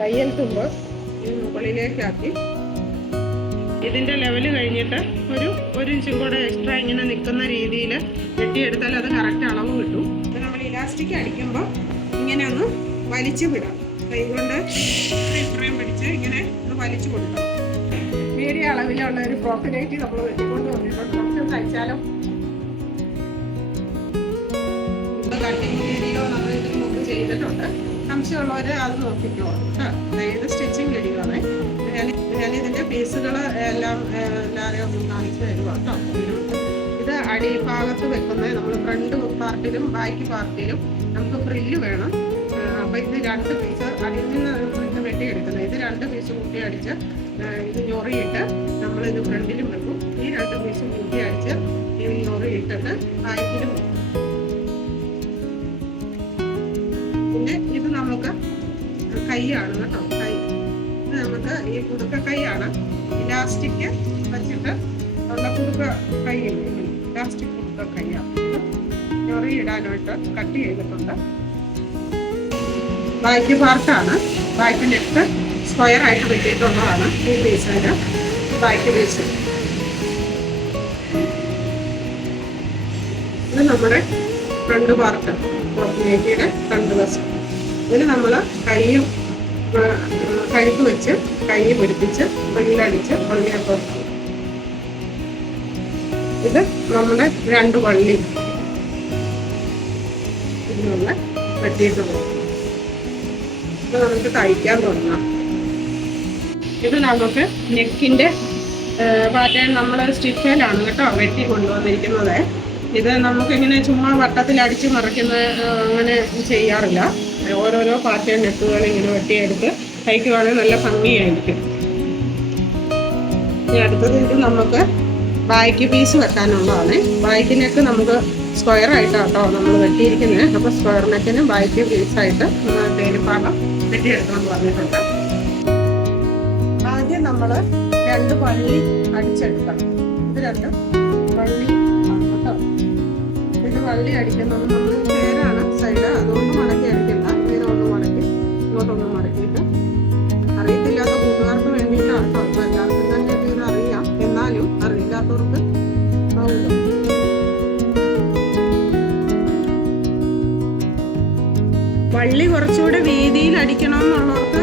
തയ്യൽ തുമ്പ് മുകളിലേക്കാക്കി ഇതിൻ്റെ ലെവല് കഴിഞ്ഞിട്ട് ഒരു ഇഞ്ചും കൂടെ എക്സ്ട്രാ ഇങ്ങനെ നിൽക്കുന്ന രീതിയിൽ വെട്ടിയെടുത്താൽ അത് കറക്റ്റ് അളവ് കിട്ടും. നമ്മൾ ഇലാസ്റ്റിക് അടിക്കുമ്പോൾ ഇങ്ങനെ ഒന്ന് വലിച്ചു വിടാം. കൈകൊണ്ട് ഇത്രയും പിടിച്ച് ഇങ്ങനെ ഒന്ന് വലിച്ചു കൊടുക്കണം. മീഡിയ അളവിലുള്ള ഒരു ഫ്രോക്ക് നൈറ്റി നമ്മൾ വെട്ടിക്കൊണ്ട് വന്നിട്ടുണ്ട്. നമുക്ക് തയ്ച്ചാലും കട്ടിങ് വീഡിയോ നമ്മൾ ഇതിന് മുമ്പ് ചെയ്തിട്ടുണ്ട്. സംശയമുള്ളവർ അത് നോക്കിക്കോ. ഏത് സ്റ്റിച്ചിങ് വീഡിയോയാണ്. ഞാനിതിൻ്റെ പീസുകൾ എല്ലാം എല്ലാവരെയും ഒന്ന് കാണിച്ചു തരുക കേട്ടോ. ഇത് അടിഭാഗത്ത് വെക്കുന്നത് നമ്മൾ ഫ്രണ്ട് പാർട്ടിലും ബാക്ക് പാർട്ടിലും നമുക്ക് ഫ്രില്ല് വേണം. അപ്പോൾ ഇത് 2 പീസ് അടിയിൽ നിന്ന് ഫ്രില്ല് വെട്ടിയെടുക്കുന്നത്. ഇത് 2 പീസ് കൂട്ടി അടിച്ച് ഇത് ഞൊറിയിട്ട് നമ്മളിത് ഫ്രണ്ടിലും വെക്കും. ഈ 2 പീസ് കൂട്ടി അടിച്ച് ഇത് ഞൊറിയിട്ടിട്ട് ബാക്കിലും വെക്കും. പിന്നെ ഇത് നമുക്ക് കൈയാണ് കേട്ടോ. കൈ ഇത് നമുക്ക് ഈ കുടുക്ക കൈയാണ്. ഇലാസ്റ്റിക് വെച്ചിട്ട് ഉള്ള കുടുക്ക കൈ ഇലാസ്റ്റിക് കുടുക്ക കൈയാണ്. ഞൊറി ഇടാനായിട്ട് കട്ട് ചെയ്തിട്ടുണ്ട്. ബാക്ക് പാർട്ടാണ്. ബാക്ക് നെക്ക് സ്ക്വയർ ആയിട്ട് വെട്ടിയിട്ടുള്ളതാണ് ഈ പീസിന്. ബാക്ക് പീസ് ഇത് നമ്മുടെ ഫ്രണ്ട് പാർട്ട്, നെക്കിയുടെ ഫ്രണ്ട് വശം. ഇതിന് നമ്മൾ കൈയും കഴുത്ത് വെച്ച് കൈ പിടിപ്പിച്ച് വെള്ളടിച്ച് വള്ളിയൊക്കെ വെക്കും. ഇത് നമ്മുടെ 2 വള്ളി ഇതിനുള്ള വെട്ടിയിട്ട് പോകും. ഇത് നമുക്ക് തയ്ക്കാൻ തുടങ്ങാം. ഇത് നമുക്ക് നെക്കിൻ്റെ പാറ്റേൺ നമ്മൾ സ്റ്റിഫയിലാണ് കേട്ടോ വെട്ടി കൊണ്ടുവന്നിരിക്കുന്നത്. ഇത് നമുക്കിങ്ങനെ ചുമ്മാ വട്ടത്തിൽ അടിച്ച് മറിക്കുന്ന അങ്ങനെ ചെയ്യാറില്ല. ഓരോരോ പാറ്റേൺ നെക്കുകൾ ഇങ്ങനെ വെട്ടിയെടുത്ത് തയ്ക്കുവാണെങ്കിൽ നല്ല ഭംഗിയായിരിക്കും. ഇനി അടുത്തത് ഇത് നമുക്ക് ബാക്ക് പീസ് വെക്കാനുള്ളതാണ്. ബാക്ക് നെക്ക് നമുക്ക് സ്ക്വയർ ആയിട്ടാണ് കേട്ടോ നമ്മൾ വെട്ടിയിരിക്കുന്നത്. അപ്പോൾ സ്ക്വയർ നെക്കിന് ബാക്ക് പീസായിട്ട് തേരുഭാഗം വെട്ടിയെടുത്തുകൊണ്ട് വന്നിട്ടുണ്ട്. ആദ്യം നമ്മൾ 2 വള്ളി അടിച്ചെടുക്കണം. ഇത് 2 വള്ളി കേട്ടോ. ഇത് വള്ളി അടിക്കുന്നത് നമ്മൾ നേരാണ് സൈഡ്, അതുകൊണ്ട് മടക്കി അടിക്കണ്ട. ഇങ്ങനെ ഒന്ന് മടക്കി ഇങ്ങോട്ടൊന്ന് മടക്കിയിട്ട് അറിയത്തില്ലാത്ത കൂട്ടുകാർക്ക് വേണ്ടിയിട്ടാണ് കേട്ടോ. അപ്പോൾ എല്ലാവർക്കും തന്നെ ഇത് അറിയാം, എന്നാലും അറിയില്ലാത്തവർക്ക് ആവില്ല. വള്ളി കുറച്ചുകൂടെ വീതിയിൽ അടിക്കണം എന്നുള്ളവർക്ക്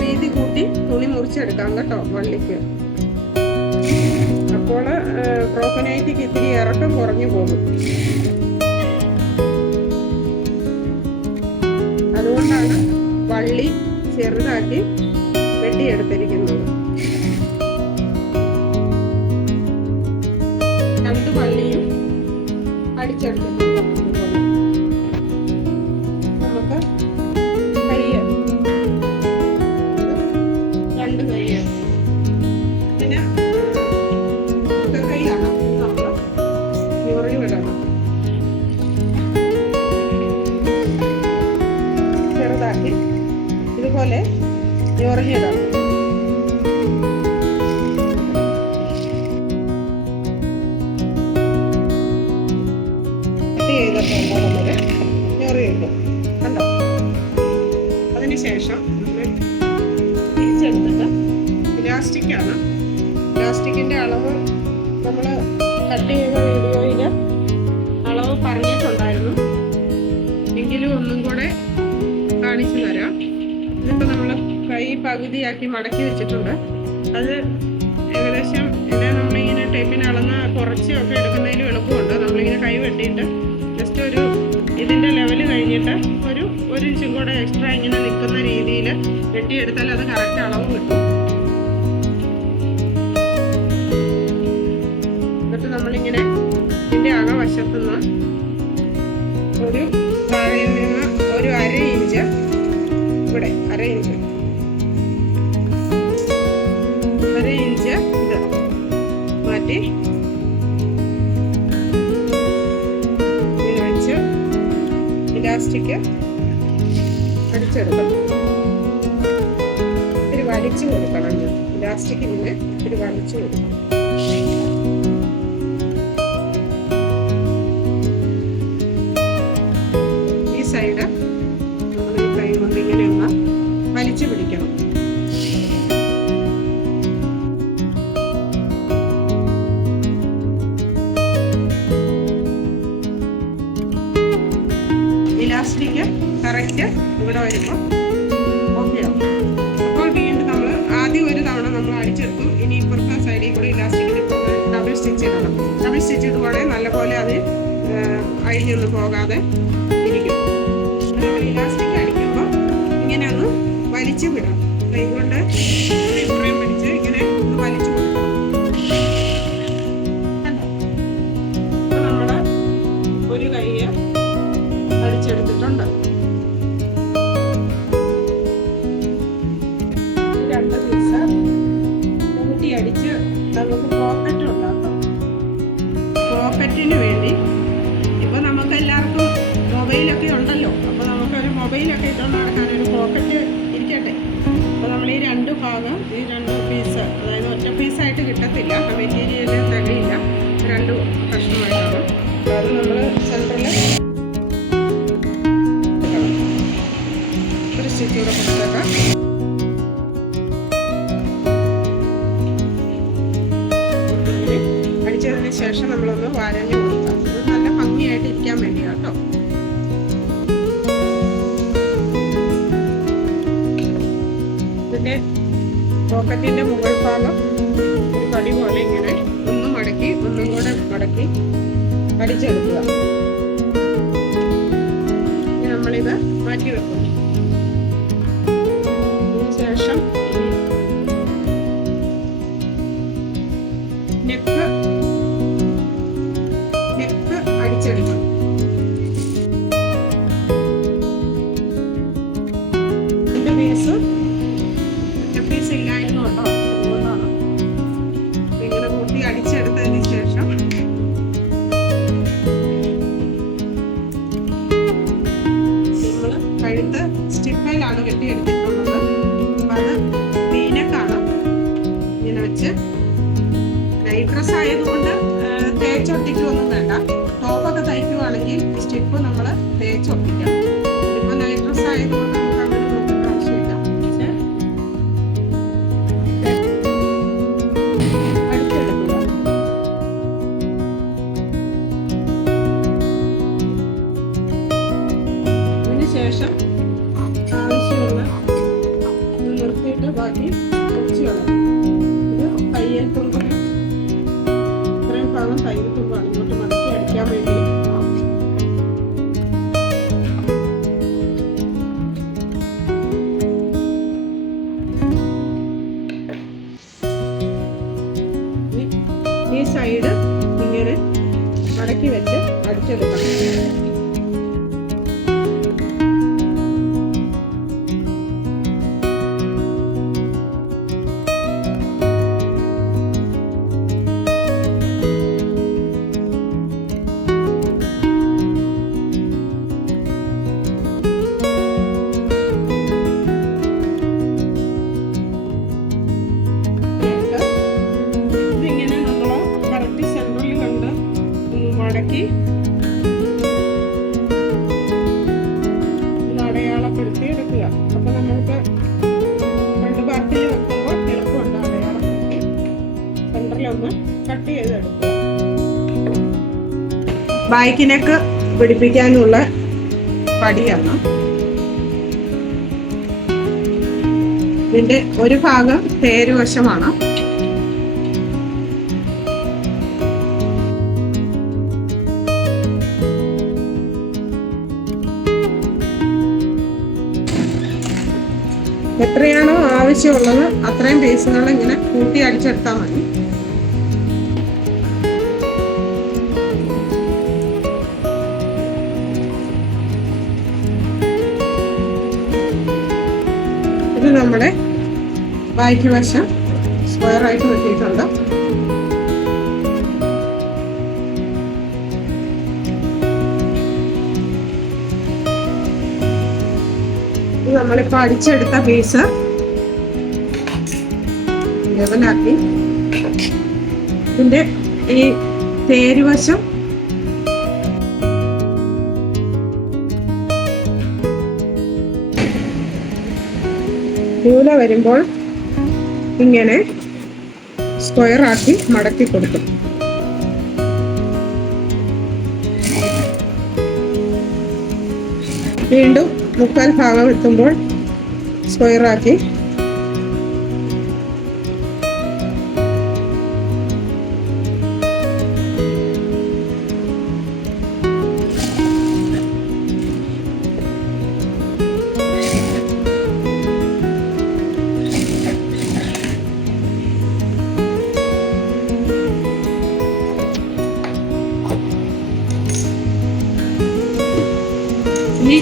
വീതി കൂട്ടി തുണി മുറിച്ചെടുക്കാം കേട്ടോ വള്ളിക്ക്. അപ്പോൾ ഫ്രോക്ക് നൈറ്റിക്ക് ഇത്തിരി ഇറക്കം കുറഞ്ഞു പോകും. അതുകൊണ്ടാണ് വള്ളി ചെറുതാക്കി വെട്ടിയെടുത്തിരിക്കുന്നത്. 2 വള്ളിയും അടിച്ചെടുത്തിട്ടുണ്ട്. നമുക്ക് കയ്യ് 2 കയ്യ് പിന്നെ കൈയാണ് നമ്മൾ ഞൊറി വിടണം. ചെറുതാക്കി ഇതുപോലെ ഞൊറിഞ്ഞിടണം. ചെയ്തിട്ടുണ്ടോ ഞൊറിയിട്ടു കണ്ടോ. അതിനുശേഷം തിരിച്ചെടുത്തിട്ട് ഇലാസ്റ്റിക്കാണ്. ഇലാസ്റ്റിക്കിൻ്റെ അളവ് നമ്മൾ കട്ട് ചെയ്ത വീഡിയോയിൽ അളവ് പറഞ്ഞിട്ടുണ്ടായിരുന്നു. എങ്കിലും ഒന്നും കൂടെ കാണിച്ചു തരാം. ഇതിപ്പോൾ നമ്മൾ കൈ പകുതിയാക്കി മടക്കി വെച്ചിട്ടുണ്ട്. അത് ഏകദേശം എല്ലാം നമ്മളിങ്ങനെ ടേപ്പിന് അളന്ന് കുറച്ചൊക്കെ എടുക്കുന്നതിലും എളുപ്പമുണ്ട്. നമ്മളിങ്ങനെ കൈ വെട്ടിയിട്ട് ജസ്റ്റ് ഇതിൻ്റെ ലെവല് കഴിഞ്ഞിട്ട് ഒരു ഇഞ്ചും കൂടെ എക്സ്ട്രാ ഇങ്ങനെ നിൽക്കുന്ന രീതിയിൽ വെട്ടിയെടുത്താൽ അത് കറക്റ്റ് അളവ് കിട്ടും. എന്നിട്ട് നമ്മളിങ്ങനെ ഇതിൻ്റെ അകവശത്തുനിന്ന് താഴെ നിന്ന് ഒരു 1/2 ഇഞ്ച് ഇവിടെ 1/2 ഇഞ്ച് ഇത് മാറ്റി വെച്ച് ഇലാസ്റ്റിക് അടിച്ചെടുക്കണം. ഇത്തിരി വലിച്ചു കൊടുക്കണം. ഇലാസ്റ്റിക്കിനെ ഇത്തിരി വലിച്ചു കൊടുക്കണം. ഈ സൈഡ് നമ്മൾ ഈ കൈ കൊണ്ട് ഇങ്ങനെ ഒന്ന് വലിച്ചു പിടിക്കണം. അടിക്കണം. ഇലാസ്റ്റിക് കറക്റ്റ് ഇവിടെ വരുമ്പോൾ ഓക്കെ ആവും. അപ്പോൾ വീണ്ടും നമ്മൾ ആദ്യം ഒരു തവണ നമ്മൾ അടിച്ചെടുക്കും. ഇനി ഇപ്പുറത്തെ സൈഡിൽ കൂടെ ഇലാസ്റ്റിക്കിൽ ഡബിൾ സ്റ്റിച്ച് ഇടണം. ഡബിൾ സ്റ്റിച്ച് ഇടുവാണെങ്കിൽ നല്ലപോലെ അത് അഴിഞ്ഞൊന്നും പോകാതെ ഇരിക്കും. നമ്മൾ ഇലാസ്റ്റിക് അടിക്കുമ്പോൾ ഇങ്ങനെ ഒന്ന് വലിച്ചു വിടാം. കൈകൊണ്ട് ഇത്രയും പിടിച്ച് ഇങ്ങനെ ഒന്ന് വലിച്ചു കൊടുക്കണം. അപ്പോൾ നമ്മൾ ഒരു കൈ അടിച്ചെടുത്തിട്ടുണ്ട്. രണ്ട് പീസ് കൂട്ടി അടിച്ച് നമുക്ക് പോക്കറ്റ് ഉണ്ടാക്കാം. പോക്കറ്റിന് വേണ്ടി ഇപ്പോൾ നമുക്ക് എല്ലാവർക്കും മൊബൈലൊക്കെ ഉണ്ടല്ലോ. അപ്പോൾ നമുക്കൊരു മൊബൈലൊക്കെ ഇട്ടുകൊണ്ട് നടക്കാൻ ഒരു പോക്കറ്റ് ഇരിക്കട്ടെ. അപ്പോൾ നമ്മൾ ഈ രണ്ട് ഭാഗം ഈ രണ്ട് പീസ്, അതായത് ഒറ്റ പീസായിട്ട് കിട്ടത്തില്ല, മെറ്റീരിയൽ തികയില്ല, രണ്ട് കഷ്ണമായിട്ടാണ്. അത് നമ്മൾ സെൻറ്ററിൽ ഒരു സ്റ്റിച്ചൂടെ കൊടുത്തേക്കാം. അടിച്ചതിന് ശേഷം നമ്മളൊന്ന് വരഞ്ഞു കൊടുക്കാം. ഇത് നല്ല ഭംഗിയായിട്ട് ഇരിക്കാൻ വേണ്ടിയാണ് കേട്ടോ. ഇതിൻ്റെ പോക്കറ്റിൻ്റെ മുകൾ ഭാഗം ഒരു പടി പോലെ ഇങ്ങനെ ഒന്ന് മടക്കി ഒന്നും കൂടെ മടക്കി അടിച്ചെടുക്കുക. ഇനി നമ്മളിത് മാറ്റി വെക്കും. ഇതിന് ശേഷം നെക്ക് അടിച്ചെടുക്കണം. ഇതിൻ്റെ പീസ് ഒറ്റ പീസ് ഇല്ലായിരുന്നു കേട്ടോ, അതുകൊണ്ടാണ്. ഇങ്ങനെ കൂട്ടി അടിച്ചെടുത്തതിന് ശേഷം നമ്മൾ കഴുത്ത് സ്റ്റിഫയിലാണ് കെട്ടിയെടുത്തിട്ടുള്ളത്. അപ്പം അത് വീനക്കാണ്. ഇങ്ങനെ വെച്ച് നൈറ്റ് ഡ്രസ് ആയതുകൊണ്ട് തേച്ചൊട്ടിക്കൊന്നും വേണ്ട. ടോപ്പൊക്കെ തയ്ക്കുവാണെങ്കിൽ സ്റ്റിപ്പ് നമ്മൾ തേച്ചൊട്ടിക്കണം. ഇപ്പൊ നൈറ്റ് ഡ്രസ് ആയതുകൊണ്ട് നമുക്ക് അങ്ങനെ നോക്കേണ്ട ആവശ്യമില്ല. അടിച്ചെടുക്കുക. അതിനുശേഷം ആവശ്യമുള്ള നിർത്തിയിട്ട് ബാക്കി കുറച്ച് കളയാം. ഇത് തയ്യൽ തുമ്പ്, ഇത്രയും ഭാഗം തയ്യൽ തുമ്പാണ് ഇങ്ങോട്ട് മടക്കി അടിക്കാൻ വേണ്ടി. ഈ സൈഡ് ഇങ്ങനെ മടക്കി വെച്ച് അടിച്ചെടുക്കണം. മടക്കി അടയാളപ്പെടുത്തി എടുക്കുക. അപ്പൊ നമ്മൾക്ക് രണ്ട് പാർട്ടിൽ വെക്കുമ്പോൾ എളുപ്പമുണ്ട്. അടയാളപ്പെടുത്തി സെന്ററിലൊന്ന് കട്ട് ചെയ്തെടുക്കുക. ബാക്കിനൊക്കെ പിടിപ്പിക്കാനുള്ള പടിയാണ്. ഇതിന്റെ ഒരു ഭാഗം തേരുവശമാണ്. എത്രയാണോ ആവശ്യമുള്ളത് അത്രയും പീസുകൾ ഇങ്ങനെ കൂട്ടി അടിച്ചെടുത്താൽ മതി. ഇത് നമ്മുടെ ബാക്ക് വശം സ്ക്വയർ ആയിട്ട് വെട്ടിയിട്ടുണ്ട്. നമ്മളിപ്പോൾ അടിച്ചെടുത്ത പീസ് ലെവലാക്കി ഇതിൻ്റെ ഈ തേരുവശം മൂല വരുമ്പോൾ ഇങ്ങനെ സ്ക്വയറാക്കി മടക്കി കൊടുക്കും. വീണ്ടും 3/4 ഭാഗം എത്തുമ്പോൾ സ്ക്വയറാക്കി ഈ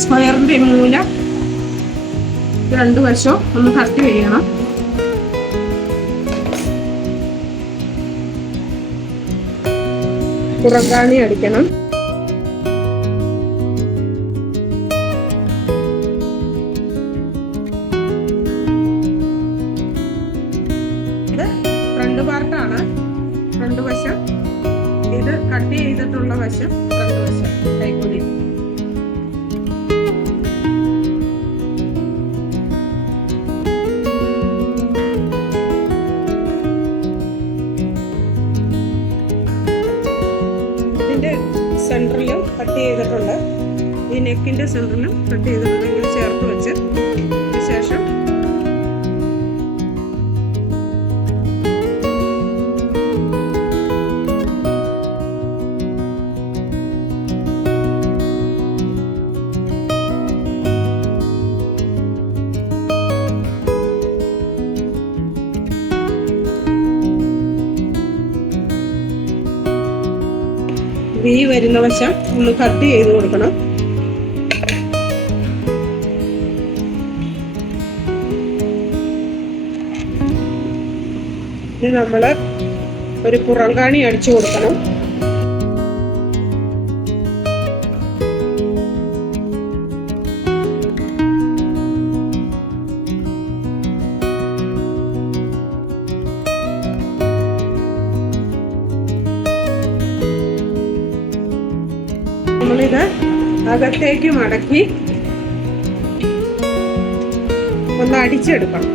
സ്ക്വയറിന്റെ മൂല 2 വശവും ഒന്ന് കട്ട് ചെയ്യണം. പുറംകാണി അടിക്കണം. ഇത് ഫ്രണ്ട് പാർട്ടാണ്, ഫ്രണ്ട് വശം. ഇത് കട്ട് ചെയ്തിട്ടുള്ള വശം, ഫ്രണ്ട് വശം കൈക്കൂലി. സെൻറ്ററിലും കട്ട് ചെയ്തിട്ടുണ്ട്. ഈ നെക്കിൻ്റെ സെൻറ്ററിലും കട്ട് ചെയ്തിട്ടുണ്ട്. ഇങ്ങനെ ചേർത്ത് വെച്ച് ശേഷം വി വരുന്ന വശം ഒന്ന് കട്ട് ചെയ്ത് കൊടുക്കണം. ഇത് നമ്മൾ ഒരു പുറംകാണി അടിച്ചു കൊടുക്കണം. നമ്മളിത് അകത്തേക്ക് മടക്കി ഒന്ന് അടിച്ചെടുക്കണം.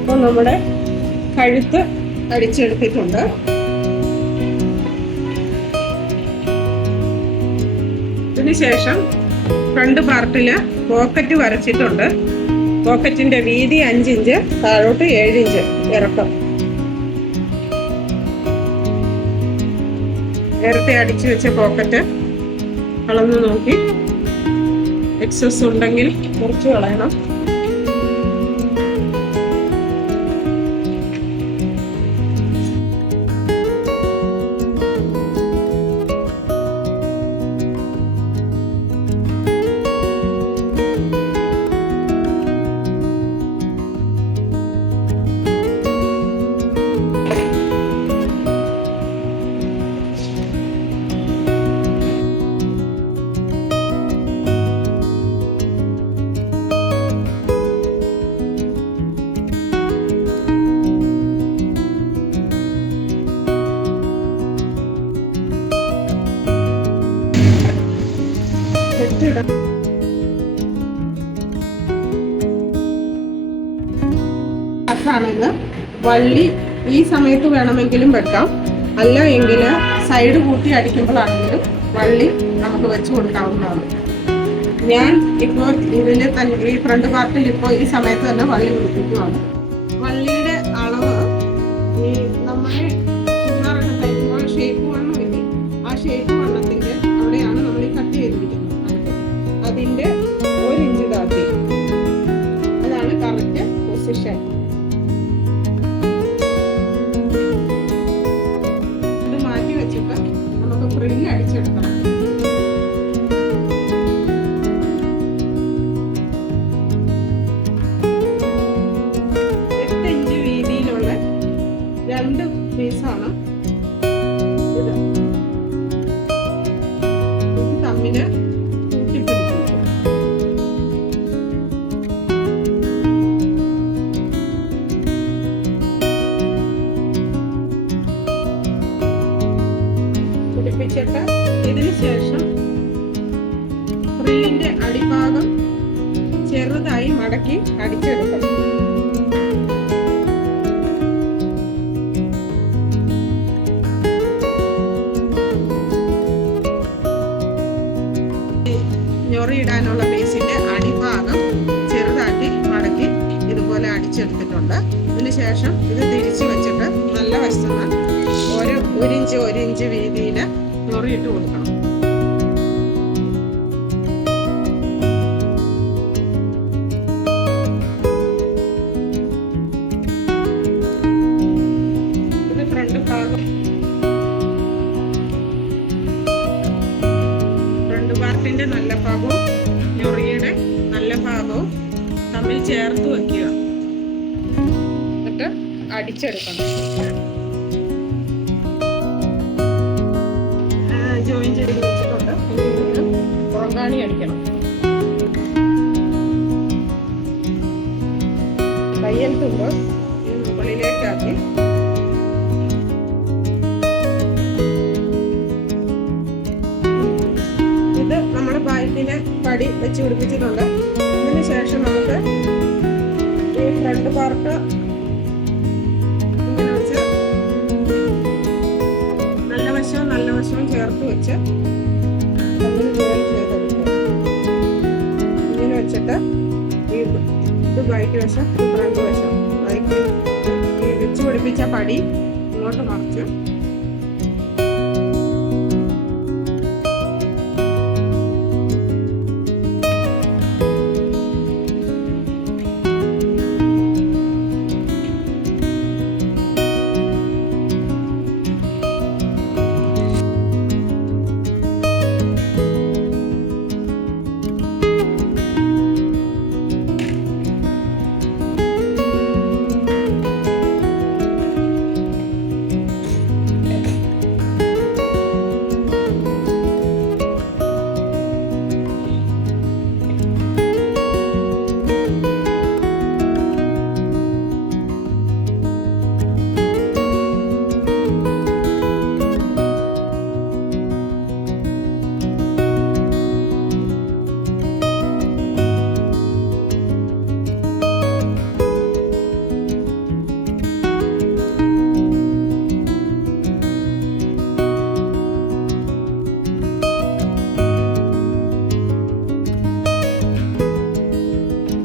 അപ്പോൾ നമ്മുടെ കഴുത്ത് അടിച്ചെടുത്തിട്ടുണ്ട്. ശേഷം ഫ്രണ്ട് പാർട്ടില് പോക്കറ്റ് വരച്ചിട്ടുണ്ട്. പോക്കറ്റിന്റെ വീതി 5 ഇഞ്ച്, താഴോട്ട് 7 ഇഞ്ച് ഇറക്കം. നേരത്തെ അടിച്ചു വെച്ച പോക്കറ്റ് അളന്ന് നോക്കി എക്സസ് ഉണ്ടെങ്കിൽ കുറച്ച് കളയണം. ാണിത്. വള്ളി ഈ സമയത്ത് വേണമെങ്കിലും വെക്കാം, അല്ല എങ്കിൽ സൈഡ് കൂട്ടി അടിക്കുമ്പോഴാണെങ്കിലും വള്ളി നമുക്ക് വെച്ച് കൊടുക്കാവുന്നതാണ്. ഞാൻ ഇപ്പോൾ ഇതിൽ തന്നെ ഈ ഫ്രണ്ട് പാർട്ടിൽ ഇപ്പോൾ ഈ സമയത്ത് തന്നെ വള്ളി പിടിപ്പിക്കുകയാണ്. വള്ളിയുടെ അളവ് ഈ നമ്മളെ ചുരിദാറൊക്കെ തയ്ക്കുമ്പോൾ ഷേപ്പ് വണ്ണമില്ലേ, ആ ഷേപ്പ് വണ്ണത്തിൻ്റെ അവിടെയാണ് നമ്മൾ ഈ കട്ട് ചെയ്തിരിക്കുന്നത്. അതിൻ്റെ 1 ഇഞ്ച് താത്തി, അതാണ് കറക്റ്റ് പൊസിഷൻ. ഇത് മാറ്റി വെച്ചിട്ട് നമുക്ക് ഫ്രില്ല് അടിച്ചെടുക്കണം. രണ്ട് ചെറുതായി മടക്കി അടിച്ചെടുക്കണം. ഞൊറി ഇടാനുള്ള ബേസിന്റെ അടിഭാഗം ചെറുതാക്കി മടക്കി ഇതുപോലെ അടിച്ചെടുത്തിട്ടുണ്ട്. ഇതിന് ശേഷം ഇത് തിരിച്ചു വെച്ചിട്ട് നല്ല വശത്തുനിന്ന് ഒരു ഇഞ്ച് വീതിയിൽ ഞൊറി ഇട്ട് കൊടുക്കണം. ഇത് ഫ്രണ്ട് പാർട്ടിന്റെ നല്ല ഭാഗവും ഞൊറിയുടെ നല്ല ഭാഗവും തമ്മിൽ ചേർത്ത് വയ്ക്കുക. എന്നിട്ട് അടിച്ചെടുക്കണം. ജോയിൻ ചെയ്ത് വെച്ചിട്ടുണ്ട്. പുറങ്കാണി അടിക്കണം. തയ്യൽ തുമ്പ് മുകളിലേക്കാക്കി ഇത് നമ്മുടെ ബാൽറ്റിനെ പടി വെച്ച് പിടിപ്പിച്ചിട്ടുണ്ട്. ഇതിന് ശേഷം നമുക്ക് ഈ ഫ്രണ്ട് പാർട്ട് ഇങ്ങനെ വെച്ച് നല്ല വശവും ചേർത്ത് വെച്ച് ഇങ്ങനെ വെച്ചിട്ട് ഇത് ബാക്ക് വശം ഫ്രണ്ട് വശം ഈ വെച്ച് പിടിപ്പിച്ച പടി ഇങ്ങോട്ട് മറിച്ച്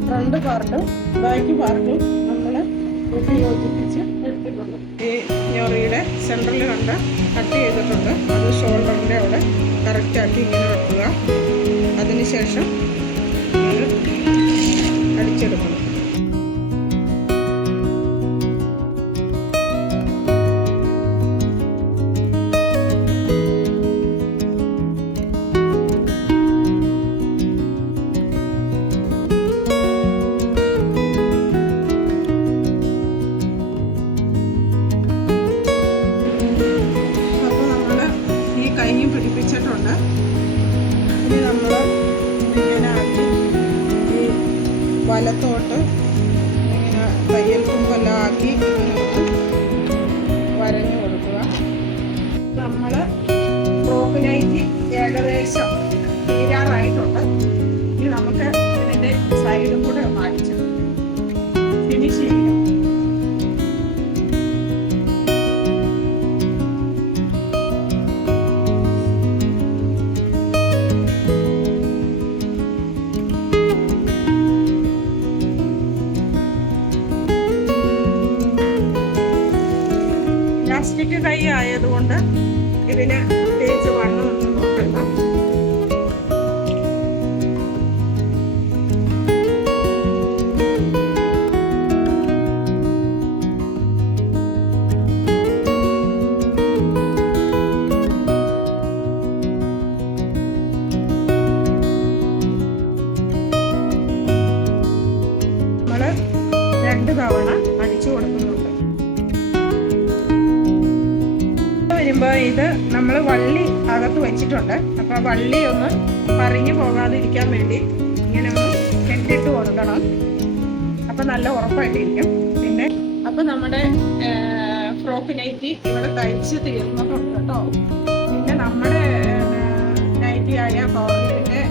ഫ്രണ്ട് പാർട്ടും ബാക്ക് പാർട്ടും നമ്മൾ യോജിപ്പിച്ച് എടുത്തിട്ടുണ്ട്. ഈ ഞൊറിയുടെ സെൻറ്ററിൽ കട്ട് ചെയ്തിട്ടുണ്ട്. അത് ഷോൾഡറിൻ്റെ അവിടെ കറക്റ്റാക്കി ഇങ്ങനെ വെക്കുക. അതിനുശേഷം അടിച്ചെടുക്കണം. കൈയും പിടിപ്പിച്ചിട്ടുണ്ട്. ഇനി നമ്മൾ ഇങ്ങനെ ആക്കി ഈ വലത്തോട്ട് ഇങ്ങനെ തയ്യൽ തുമ്പെല്ലാം ആക്കി ഇങ്ങനെ വരഞ്ഞു കൊടുക്കുക. നമ്മൾ ഫ്രോക്ക് നൈറ്റി ഏകദേശം തീരാറായിട്ടുണ്ട്. ഇനി നമുക്ക് ഇതിൻ്റെ സൈഡും കൂടെ അടിച്ച് ഫിനിഷ് ചെയ്യണം. പ്ലാസ്റ്റിക് കൈ ആയതുകൊണ്ട് ഇതിന് പ്രത്യേകിച്ച് വണ്ണമൊന്നും നോക്കണ്ട. നമ്മൾ 2 തവണ അടിച്ചു കൊടുക്കുന്നുണ്ട്. വരുമ്പോൾ ഇത് നമ്മൾ വള്ളി അകത്ത് വെച്ചിട്ടുണ്ട്. അപ്പോൾ വള്ളി ഒന്ന് പറഞ്ഞു പോകാതിരിക്കാൻ വേണ്ടി ഇങ്ങനെ ഒന്ന് കെട്ടിട്ട് കൊടുക്കണം. അപ്പോൾ നല്ല ഉറപ്പായിട്ടിരിക്കും. പിന്നെ അപ്പോൾ നമ്മുടെ ഫ്രോക്ക് നൈറ്റി ഇവിടെ തയ്ച്ച് തീർന്നിട്ടുണ്ട് കേട്ടോ. പിന്നെ നമ്മുടെ നൈറ്റി ആയ പവർലിൻ്റെ